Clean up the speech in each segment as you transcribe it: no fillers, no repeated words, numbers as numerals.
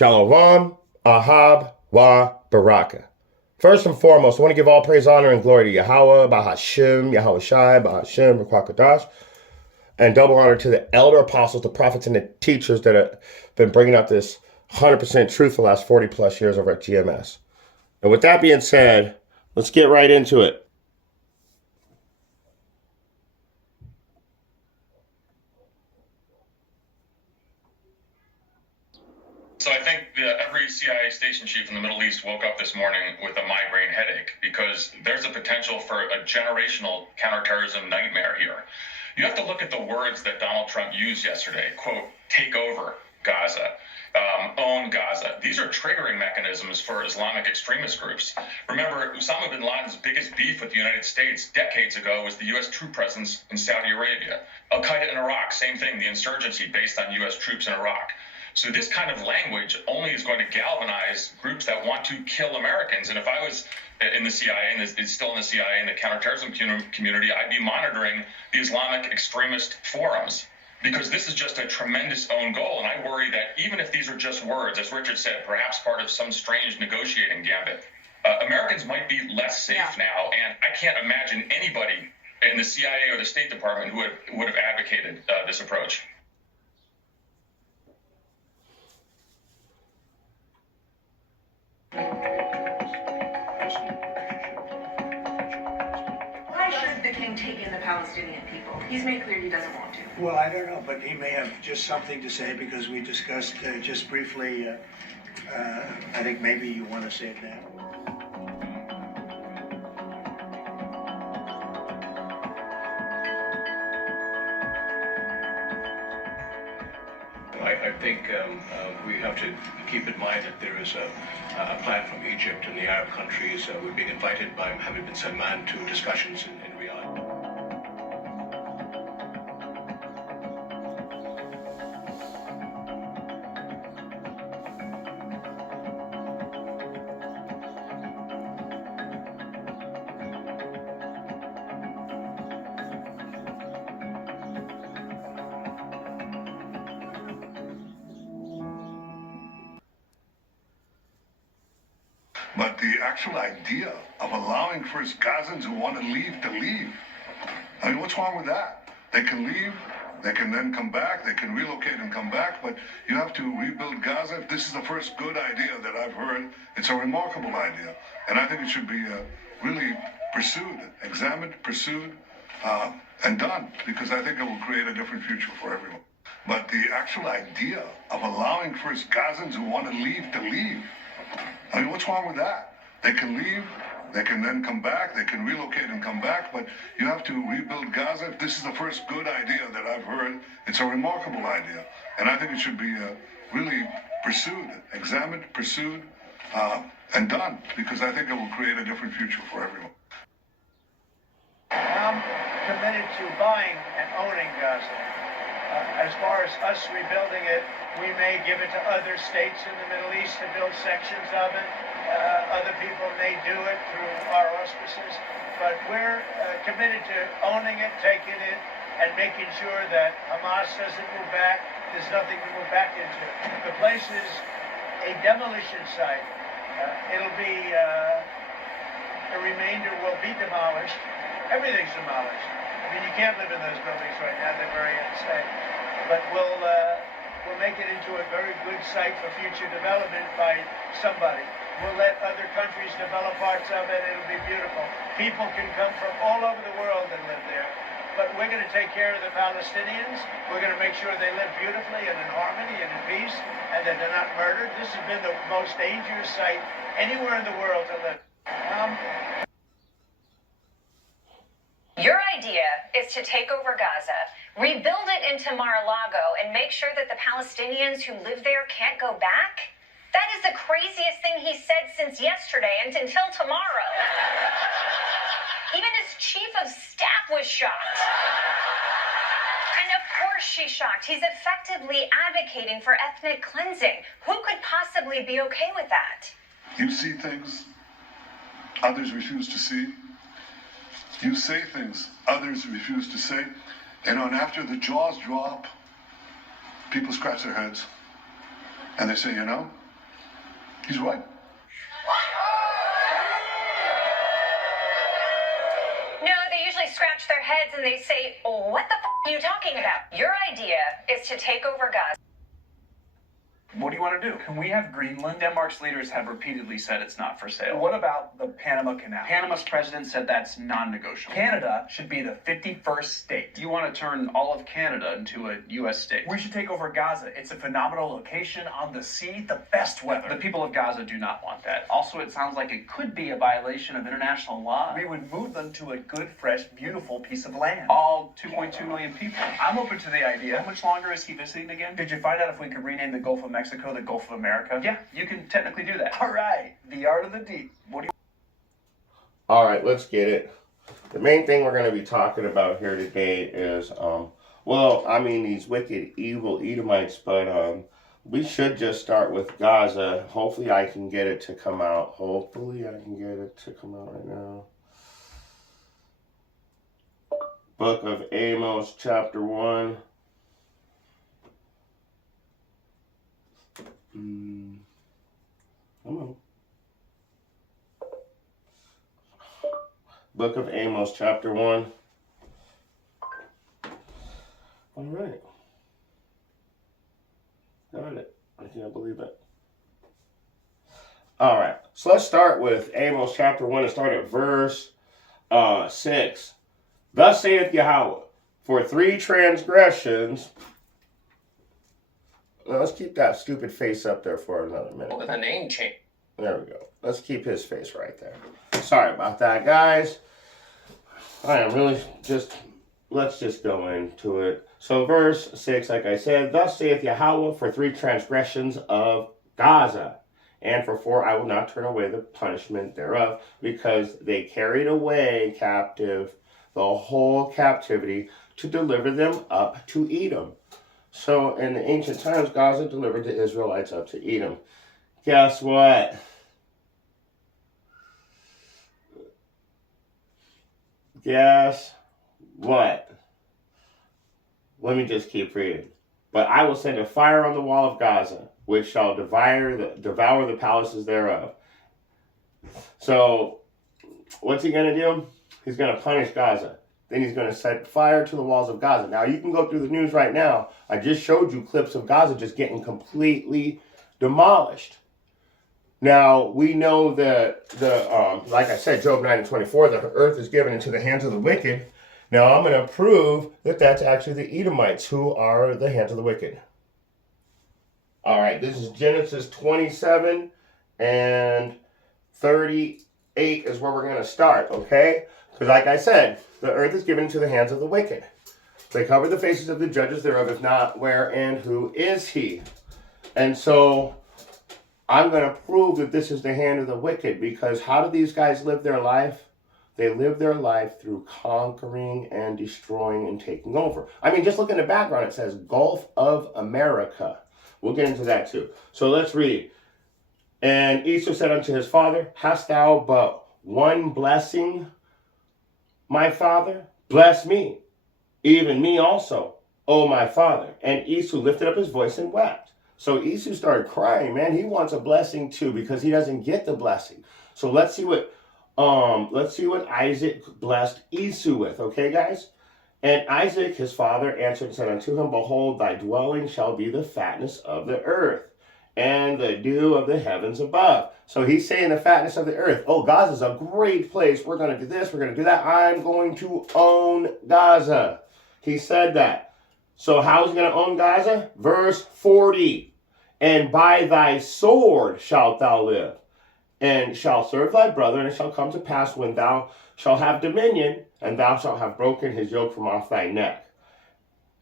Shalom, Ahab, Wa, Baraka. First and foremost, I want to give all praise, honor, and glory to Yahweh, Bahashim, Yahweh Shai, Bahashim, Rakwakadash, and double honor to the elder apostles, the prophets, and the teachers that have been bringing out this 100% truth for the last 40 plus years over at GMS. And with that being said, let's get right into it. So I think every CIA station chief in the Middle East woke up this morning with a migraine headache because there's a potential for a generational counterterrorism nightmare here. You have to look at the words that Donald Trump used yesterday, quote, take over Gaza, own Gaza. These are triggering mechanisms for Islamic extremist groups. Remember, Osama bin Laden's biggest beef with the United States decades ago was the U.S. troop presence in Saudi Arabia. Al-Qaeda in Iraq, same thing, the insurgency based on U.S. troops in Iraq. So this kind of language only is going to galvanize groups that want to kill Americans. And if I was in the CIA and is still in the CIA and the counterterrorism community, I'd be monitoring the Islamic extremist forums because this is just a tremendous own goal. And I worry that even if these are just words, as Richard said, perhaps part of some strange negotiating gambit, Americans might be less safe now. And I can't imagine anybody in the CIA or the State Department who would have advocated this approach. Why should the king take in the Palestinian people? He's made clear he doesn't want to. Well, I don't know, but he may have just something to say because we discussed just briefly. I think maybe you want to say it now. I think we have to keep in mind that there is a plan from Egypt and the Arab countries. We're being invited by Mohammed bin Salman to discussions in Riyadh. But the actual idea of allowing first Gazans who want to leave, I mean, what's wrong with that? They can leave, they can then come back, they can relocate and come back, but you have to rebuild Gaza. If this is the first good idea that I've heard, it's a remarkable idea. And I think it should be really pursued, examined, pursued, and done, because I think it will create a different future for everyone. But the actual idea of allowing first Gazans who want to leave, I mean, what's wrong with that? They can leave, they can then come back, they can relocate and come back, but you have to rebuild Gaza. If this is the first good idea that I've heard, it's a remarkable idea. And I think it should be really pursued, examined, pursued, and done, because I think it will create a different future for everyone. I'm committed to buying and owning Gaza. As far as us rebuilding it, we may give it to other states in the Middle East to build sections of it. Other people may do it through our auspices. But we're committed to owning it, taking it, and making sure that Hamas doesn't move back. There's nothing to move back into. The place is a demolition site. It'll be, the remainder will be demolished. Everything's demolished. I mean, you can't live in those buildings right now. They're very unsafe. But we'll make it into a very good site for future development by somebody. We'll let other countries develop parts of it. It'll be beautiful. People can come from all over the world and live there. But we're going to take care of the Palestinians. We're going to make sure they live beautifully and in harmony and in peace, and that they're not murdered. This has been the most dangerous site anywhere in the world to live. Your idea is to take over Gaza, rebuild it into Mar-a-Lago, and make sure that the Palestinians who live there can't go back? That is the craziest thing he said since yesterday and until tomorrow. Even his chief of staff was shocked. And of course she's shocked. He's effectively advocating for ethnic cleansing. Who could possibly be okay with that? You see things others refuse to see. You say things others refuse to say. And after the jaws drop, people scratch their heads. And they say, He's right. No, they usually scratch their heads and they say, what the are you talking about? Your idea is to take over Gaza. What do you want to do? Can we have Greenland? Denmark's leaders have repeatedly said it's not for sale. What about the Panama Canal? Panama's president said that's non-negotiable. Canada should be the 51st state. You want to turn all of Canada into a U.S. state. We should take over Gaza. It's a phenomenal location on the sea, the best weather. The people of Gaza do not want that. Also, it sounds like it could be a violation of international law. We would move them to a good, fresh, beautiful piece of land. All 2.2 million people. I'm open to the idea. How much longer is he visiting again? Did you find out if we could rename the Gulf of Mexico the Gulf of America? Yeah, you can technically do that. All right. The art of the deep. What do you... All right, let's get it. The main thing we're going to be talking about here today is, these wicked, evil Edomites, but we should just start with Gaza. Hopefully I can get it to come out. Hopefully I can get it to come out right now. Book of Amos, chapter 1. Come on. Book of Amos, chapter 1. All right. Got it. I can't believe it. All right. So let's start with Amos, chapter 1, and start at verse 6. Thus saith Yahweh, for 3 transgressions... Let's keep that stupid face up there for another minute. With a name change. There we go. Let's keep his face right there. Sorry about that, guys. I am really let's just go into it. So verse 6, like I said, thus saith Yahweh, for 3 transgressions of Gaza, and for 4 I will not turn away the punishment thereof, because they carried away captive the whole captivity to deliver them up to Edom. So in the ancient times, Gaza delivered the Israelites up to Edom. Guess what? Guess what? Let me just keep reading. But I will send a fire on the wall of Gaza, which shall devour the palaces thereof. So, what's he going to do? He's going to punish Gaza. Then he's going to set fire to the walls of Gaza. Now, you can go through the news right now. I just showed you clips of Gaza just getting completely demolished. Now, we know that, like I said, Job 9:24, the earth is given into the hands of the wicked. Now, I'm going to prove that that's actually the Edomites who are the hands of the wicked. All right, this is Genesis 27 and 38 is where we're going to start, okay? Because like I said, the earth is given into the hands of the wicked. They cover the faces of the judges thereof, if not, where and who is he? And so I'm going to prove that this is the hand of the wicked, because how do these guys live their life? They live their life through conquering and destroying and taking over. I mean, just look in the background. It says Gulf of America. We'll get into that too. So let's read. And Esau said unto his father, hast thou but one blessing, my father? Bless me, even me also, O my father. And Esau lifted up his voice and wept. So Esau started crying, man. He wants a blessing too, because he doesn't get the blessing. So let's see what Isaac blessed Esau with, okay, guys? And Isaac, his father, answered and said unto him, behold, thy dwelling shall be the fatness of the earth, and the dew of the heavens above. So he's saying the fatness of the earth. Oh, Gaza's a great place. We're going to do this. We're going to do that. I'm going to own Gaza. He said that. So how is he going to own Gaza? Verse 40. And by thy sword shalt thou live, and shalt serve thy brother, and it shall come to pass when thou shalt have dominion, and thou shalt have broken his yoke from off thy neck.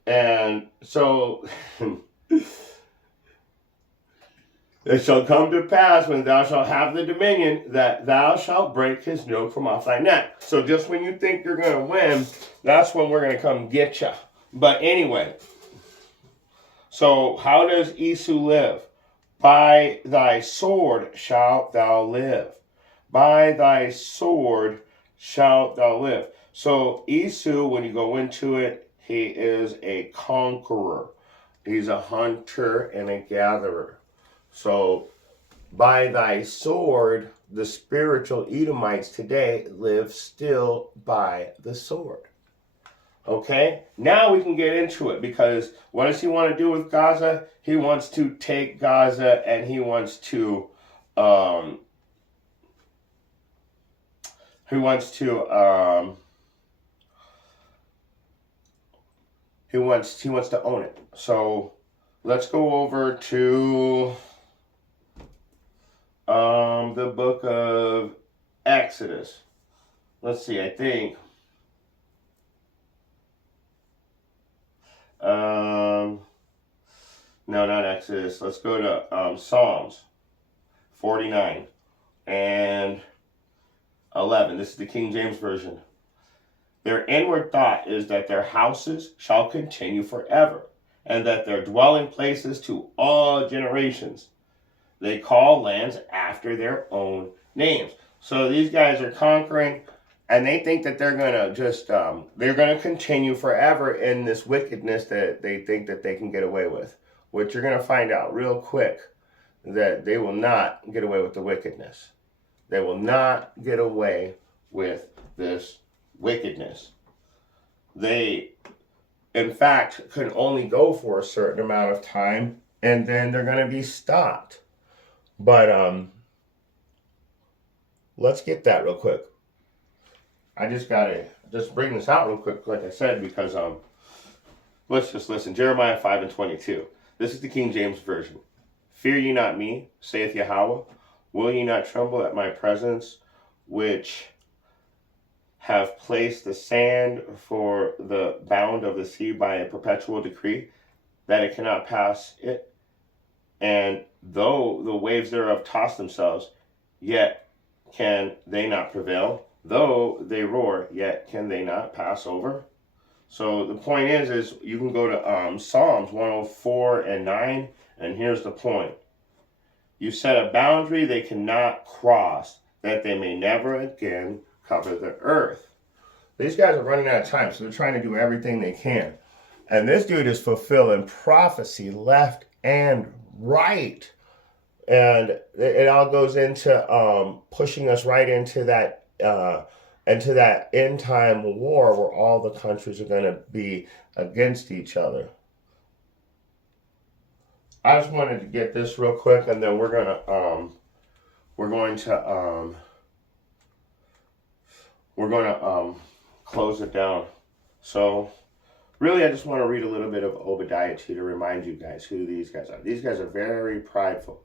And so it shall come to pass when thou shalt have the dominion, that thou shalt break his yoke from off thy neck. So just when you think you're going to win, that's when we're going to come get you. But anyway, so how does Esau live? By thy sword shalt thou live. By thy sword shalt thou live. So Esau, when you go into it, he is a conqueror. He's a hunter and a gatherer. So by thy sword, the spiritual Edomites today live still by the sword. Okay, now we can get into it, because what does he want to do with Gaza? He wants to take Gaza, and he wants to he wants to own it. So let's go over to the book of Exodus. Let's see, I think no, not Exodus. Let's go to Psalms 49 and 11. This is the King James Version. Their inward thought is that their houses shall continue forever, and that their dwelling places to all generations. They call lands after their own names. So these guys are conquering, and they think that they're gonna just they're gonna continue forever in this wickedness that they think that they can get away with. Which you're gonna find out real quick that they will not get away with the wickedness. They will not get away with this wickedness. They, in fact, can only go for a certain amount of time, and then they're gonna be stopped. But let's get that real quick. I just gotta bring this out real quick, like I said, because let's just listen. Jeremiah 5 and 22. This is the King James Version. Fear ye not me, saith Yahweh. Will ye not tremble at my presence, which have placed the sand for the bound of the sea by a perpetual decree, that it cannot pass it? And though the waves thereof toss themselves, yet can they not prevail. Though they roar, yet can they not pass over. So the point is you can go to Psalms 104 and 9, and here's the point. You set a boundary they cannot cross, that they may never again cover the earth. These guys are running out of time, so they're trying to do everything they can. And this dude is fulfilling prophecy left and right. And it all goes into pushing us right into that end time war where all the countries are going to be against each other. I just wanted to get this real quick, and then we're going to close it down. So really, I just want to read a little bit of Obadiah 2 to remind you guys who these guys are. These guys are very prideful.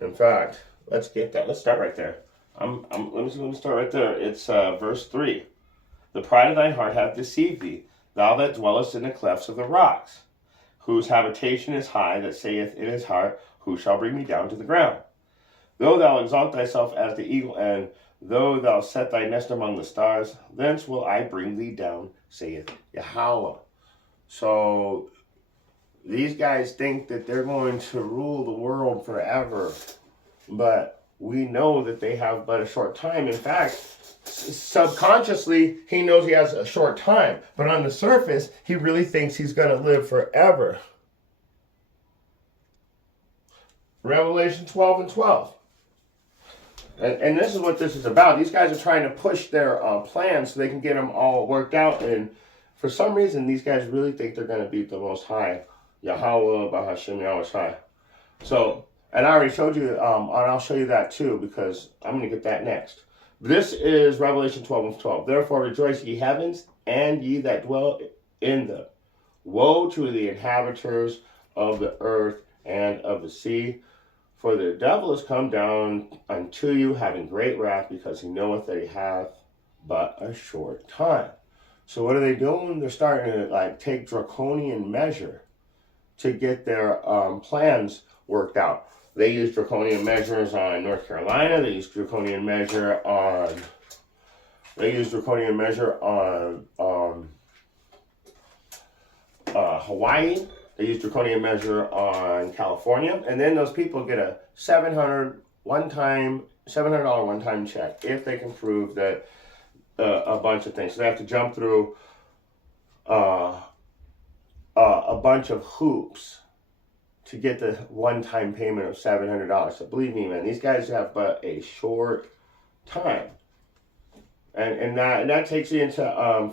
In fact, let's get that. Let's start right there. Let me start right there. It's verse 3. The pride of thine heart hath deceived thee, thou that dwellest in the clefts of the rocks, whose habitation is high, that saith in his heart, who shall bring me down to the ground? Though thou exalt thyself as the eagle, and though thou set thy nest among the stars, thence will I bring thee down, saith Yahweh. So these guys think that they're going to rule the world forever, but we know that they have but a short time. In fact, subconsciously, he knows he has a short time, but on the surface, he really thinks he's going to live forever. Revelation 12 and 12. And this is what this is about. These guys are trying to push their plans so they can get them all worked out. And for some reason, these guys really think they're going to beat the Most High, Yahweh, Bahashim, Yahweh Shai. So, and I already showed you, and I'll show you that too, because I'm going to get that next. This is Revelation 12 and 12. Therefore rejoice, ye heavens, and ye that dwell in them. Woe to the inhabitants of the earth and of the sea, for the devil is come down unto you, having great wrath, because he knoweth that he hath but a short time. So what are they doing? They're starting to take draconian measure to get their plans worked out. They use draconian measures on North Carolina. They use draconian measure on Hawaii. They use draconian measure on California, and then those people get a $700 one-time check if they can prove that a bunch of things. So they have to jump through a bunch of hoops to get the one-time payment of $700. So believe me, man, these guys have but a short time. And that takes you into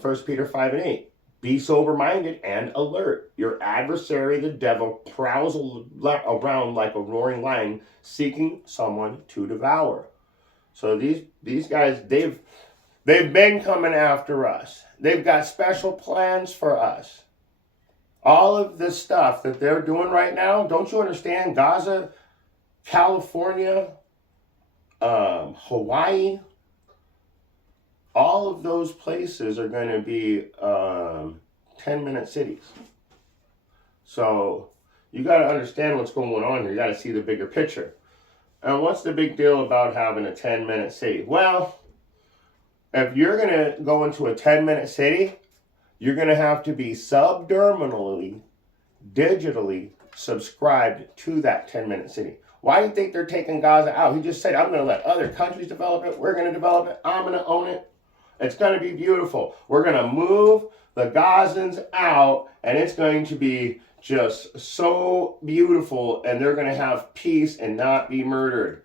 1 Peter 5:8. Be sober-minded and alert. Your adversary, the devil, prowls around like a roaring lion, seeking someone to devour. So these guys, they've been coming after us. They've got special plans for us. All of this stuff that they're doing right now, don't you understand? Gaza, California, Hawaii, all of those places are going to be 10-minute cities. So you got to understand what's going on here. You got to see the bigger picture. And what's the big deal about having a 10-minute city? Well, if you're going to go into a 10-minute city, you're going to have to be subdermally, digitally subscribed to that 10-minute city. Why do you think they're taking Gaza out? He just said, I'm going to let other countries develop it. We're going to develop it. I'm going to own it. It's going to be beautiful. We're going to move the Gazans out, and it's going to be just so beautiful, and they're going to have peace and not be murdered.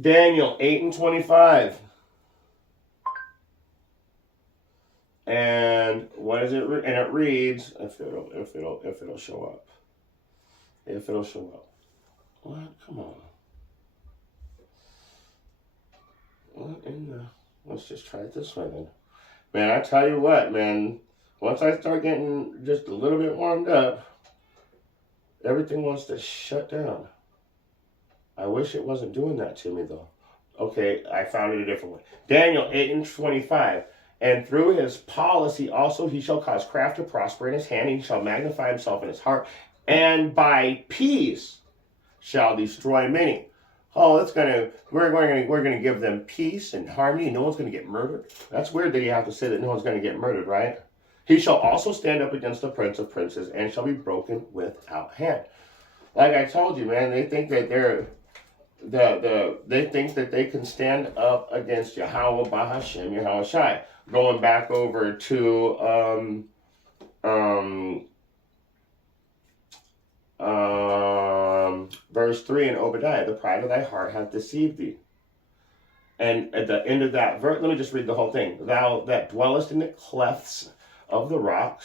Daniel 8:25. And what is it? And it reads, if it'll show up. If it'll show up. What? Come on. What in the... Let's just try it this way then. Man, I tell you what, man. Once I start getting just a little bit warmed up, everything wants to shut down. I wish it wasn't doing that to me, though. Okay, I found it a different way. Daniel 8:25. And through his policy also he shall cause craft to prosper in his hand, and he shall magnify himself in his heart, and by peace shall destroy many. Oh, we're going to give them peace and harmony, and no one's going to get murdered. That's weird that you have to say that no one's going to get murdered, right? He shall also stand up against the prince of princes, and shall be broken without hand. Like I told you, man, they think that they think that they can stand up against Yahweh Bahashem, Yahweh Shai. Going back over to verse 3 in Obadiah, the pride of thy heart hath deceived thee. And at the end of that verse, let me just read the whole thing. Thou that dwellest in the clefts of the rock,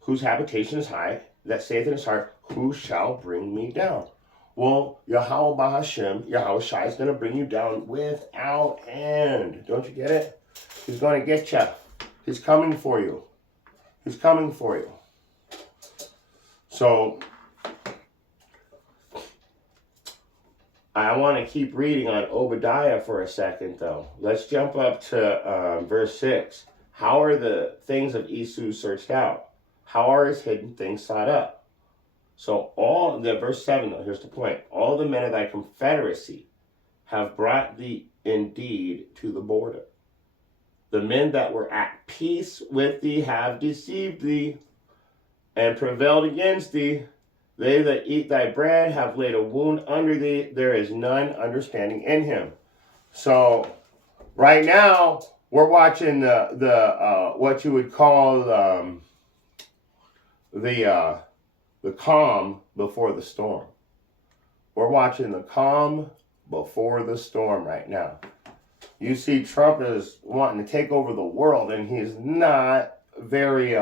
whose habitation is high, that saith in his heart, who shall bring me down? Well, Yahweh Bahashem, Yahweh Shai, is going to bring you down without end. Don't you get it? He's going to get you. He's coming for you. He's coming for you. So, I want to keep reading on Obadiah for a second, though. Let's jump up to verse 6. How are the things of Esau searched out? How are his hidden things sought up? So verse 7, though, here's the point. All the men of thy confederacy have brought thee indeed to the border. The men that were at peace with thee have deceived thee and prevailed against thee. They that eat thy bread have laid a wound under thee. There is none understanding in him. So right now we're watching the what you would call the calm before the storm. We're watching the calm before the storm right now. You see, Trump is wanting to take over the world, and he's not very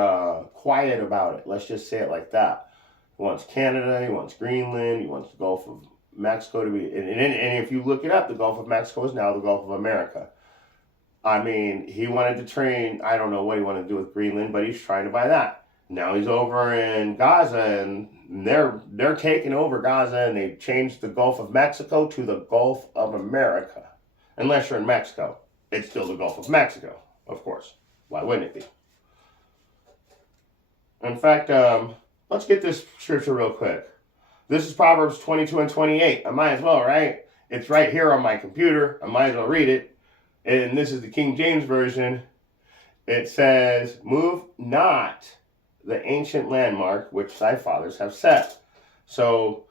quiet about it. Let's just say it like that. He wants Canada, he wants Greenland, he wants the Gulf of Mexico to be... And if you look it up, the Gulf of Mexico is now the Gulf of America. I mean, he wanted to train... I don't know what he wanted to do with Greenland, but he's trying to buy that. Now he's over in Gaza, and they're taking over Gaza, and they changed the Gulf of Mexico to the Gulf of America. Unless you're in Mexico, it's still the Gulf of Mexico, of course. Why wouldn't it be? In fact, let's get this scripture real quick. This is Proverbs 22:28. I might as well, right? It's right here on my computer. I might as well read it. And this is the King James Version. It says, move not the ancient landmark which thy fathers have set. So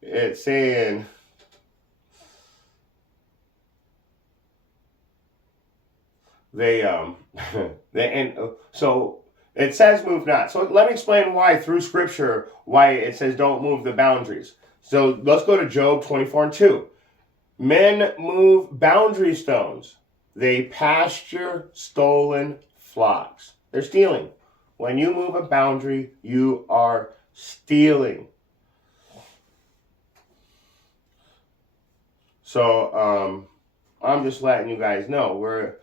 it's saying... So It says move not. So let me explain why through scripture, why it says don't move the boundaries. So let's go to Job 24:2. Men move boundary stones. They pasture stolen flocks. They're stealing. When you move a boundary, you are stealing. So I'm just letting you guys know, we're,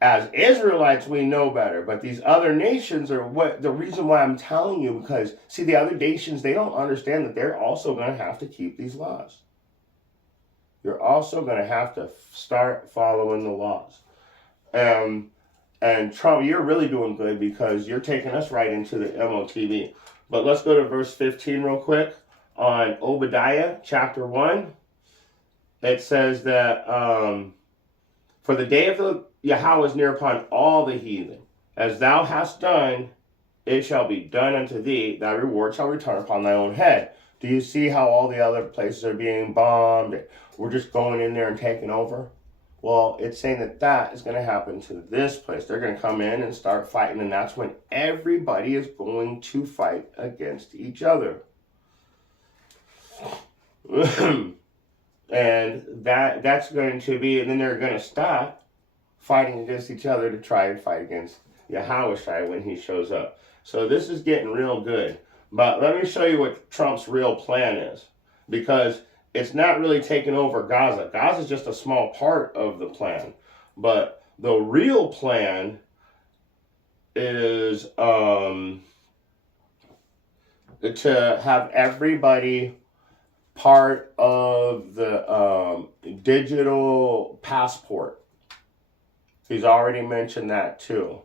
as Israelites, we know better, but these other nations are what the reason why I'm telling you, because see, the other nations, they don't understand that they're also going to have to keep these laws. You're also going to have to start following the laws. And Trump, you're really doing good because you're taking us right into the MOTV. But let's go to verse 15 real quick on Obadiah chapter 1. It says that for the day of the Yahweh is near upon all the heathen. As thou hast done, it shall be done unto thee. Thy reward shall return upon thy own head. Do you see how all the other places are being bombed? We're just going in there and taking over. Well, it's saying that that is going to happen to this place. They're going to come in and start fighting, and that's when everybody is going to fight against each other. And that's going to be, and then they're going to stop fighting against each other to try and fight against Yahweh when he shows up. So this is getting real good. But let me show you what Trump's real plan is, because it's not really taking over Gaza. Gaza is just a small part of the plan. But the real plan is to have everybody part of the digital passport. He's already mentioned that too.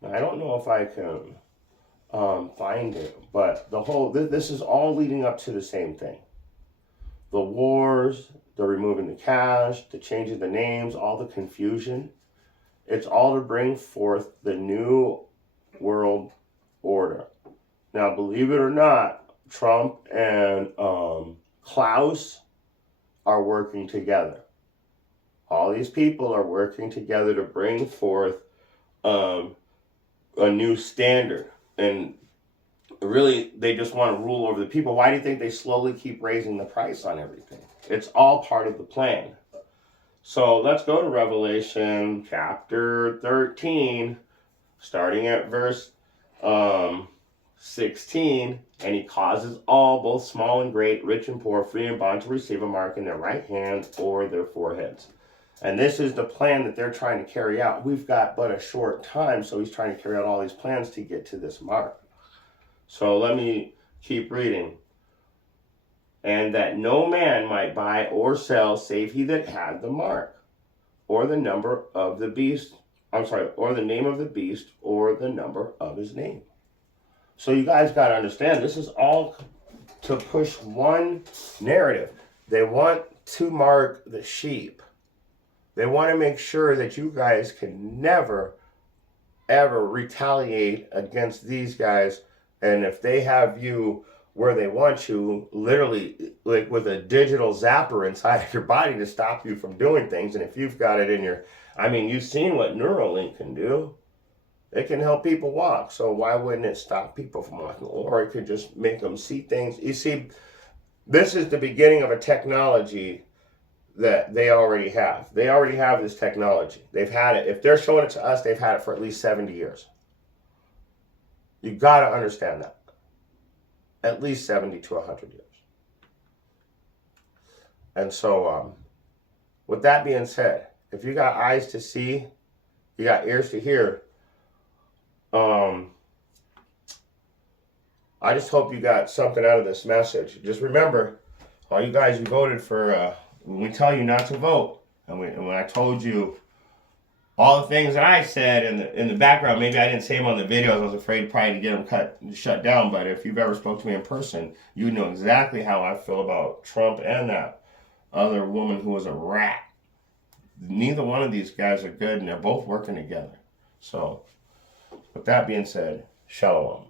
Now, I don't know if I can find it, but the whole this is all leading up to the same thing. The wars, the removing the cash, the changing the names, all the confusion. It's all to bring forth the new world order. Now, believe it or not, Trump and Klaus are working together. All these people are working together to bring forth a new standard. And really, they just want to rule over the people. Why do you think they slowly keep raising the price on everything? It's all part of the plan. So let's go to Revelation chapter 13, starting at verse 16. And he causes all, both small and great, rich and poor, free and bond, to receive a mark in their right hand or their foreheads. And this is the plan that they're trying to carry out. We've got but a short time, so he's trying to carry out all these plans to get to this mark. So let me keep reading. And that no man might buy or sell save he that had the mark, or the number of the beast, or the name of the beast, or the number of his name. So you guys got to understand, this is all to push one narrative. They want to mark the sheep. They want to make sure that you guys can never, ever retaliate against these guys. And if they have you where they want you, literally like with a digital zapper inside your body to stop you from doing things. And if you've got it in your, you've seen what Neuralink can do. It can help people walk. So why wouldn't it stop people from walking? Or it could just make them see things. You see, this is the beginning of a technology that they already have. They already have this technology. They've had it. If they're showing it to us, they've had it for at least 70 years. You got to understand that. At least 70 to 100 years. And so, with that being said, if you got eyes to see, you got ears to hear, I just hope you got something out of this message. Just remember, all you guys who voted for, when we tell you not to vote, and when I told you all the things that I said in the background, maybe I didn't say them on the videos. I was afraid probably to get them shut down. But if you've ever spoke to me in person, you know exactly how I feel about Trump and that other woman who was a rat. Neither one of these guys are good, and they're both working together. So, with that being said, shalom.